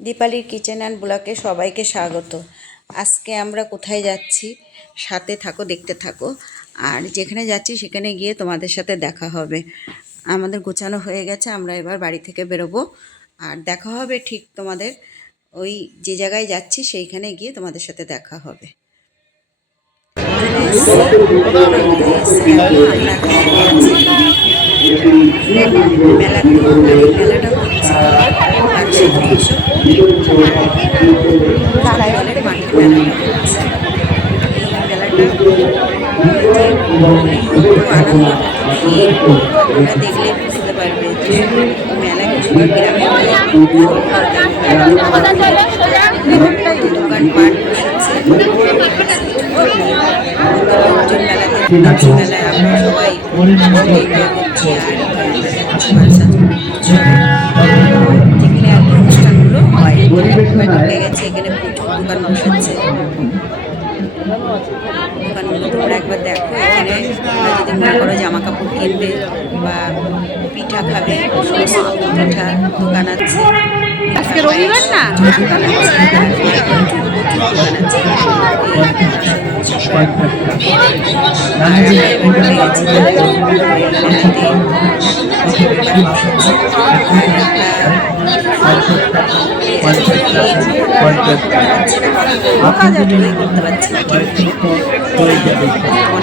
দীপালির kitchen and ব্লকে সবাইকে স্বাগত। আজকে আমরা কোথায় যাচ্ছি সাথে থাকো দেখতে থাকো। আর যেখানে যাচ্ছি সেখানে গিয়ে তোমাদের সাথে দেখা হবে। আমাদের গোছানো হয়ে গেছে আমরা এবার বাড়ি থেকে বেরোবো। আর দেখা হবে ঠিক তোমাদের ওই যে জায়গায় যাচ্ছি সেইখানে গিয়ে তোমাদের সাথে দেখা হবে। মেলাটা তারাই বলে মাঠে মেলাটা দেখলে বুঝতে পারবে যে মেলা কিছু দোকানপাট বসেছে মেলাতে আমরা সবাই দেখো এখানে যদি মনে করো জামা কাপড় কিনবে বা পিঠা খাবে সমস্ত পিঠা দোকান আছে আজকে রবিবার না? দোকান আছে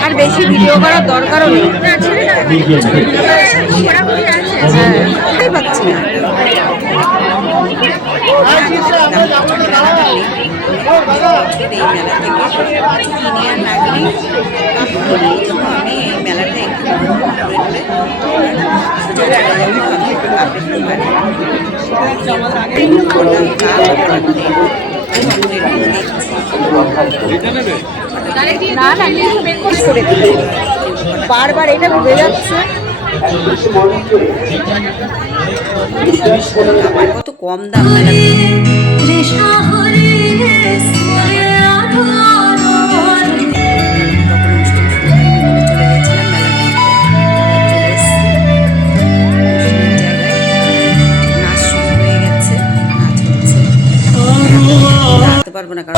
আর বেশি ভিডিও করার দরকারও নেই। হ্যাঁ। পাচ্ছি না এই মেলা থেকে কিছু কিনে আর না কিনে এই জন্য আমি এই মেলাটা একটু আমি একটু বারবার এটা ঘুরে যাচ্ছে। কত কম দাম মেলাতে পারব না কারণ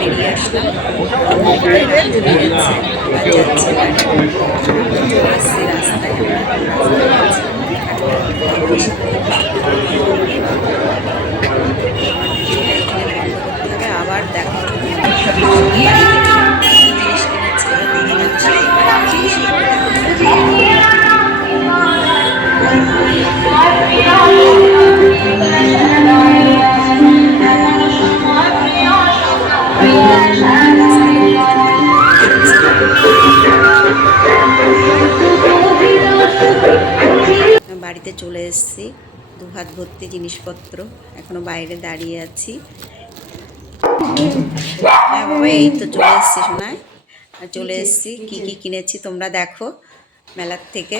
বেরিয়ে আসলাম চলে গেছে বাড়িতে চলে এসেছি। দু হাত ভর্তি জিনিসপত্র। এখনও বাইরে দাঁড়িয়ে আছি। হ্যাঁ বাবা এই তো চলে এসছি শোনায় আর চলে এসছি। কি কি কিনেছি তোমরা দেখো মেলার থেকে।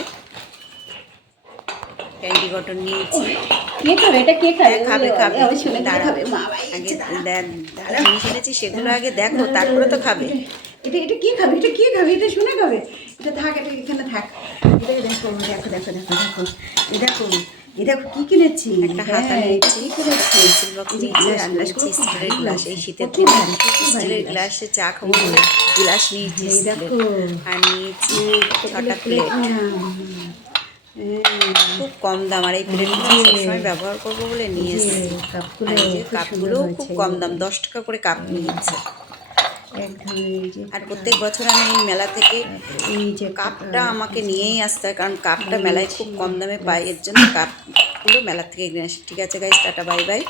ক্যান্ডি কটন নিয়েছি। খাবে? হ্যাঁ খাবে খাবে। আগে দেখ জিনিস এনেছি সেগুলো আগে দেখো তারপরে তো খাবে। এটা এটা কি খাবে? এটা কি খাবে? এটা শুনে খাবে? এটা থাক এটা এখানে থাক। এটা দেখো দেখো দেখো দেখো দেখো। এ দেখো এ দেখো কি কিনেছি? একটা হাতা হ্যাঁ, নিয়েছি। কিনেছি? গ্লাস এই শীতের দিনে স্টিলের গ্লাসে চা খাব গ্লাস নিয়েছি এই দেখো। আর নিয়েছি ছটা প্লেট খুব কম দাম। আর এই প্লেটগুলো সবসময় ব্যবহার করব বলে নিয়ে এসেছি কাপগুলো খুব কাপগুলো খুব কম দাম দশ টাকা করে কাপ নিয়েছে। আর প্রত্যেক বছর আমি এই মেলা থেকে এই যে কাপটা আমাকে নিয়েই আসতে হয় কারণ কাপটা মেলায় খুব কম দামে পাই এর জন্য কাপগুলো মেলা থেকে কিনে আসি। ঠিক আছে গাইজ টাটা বাই বাই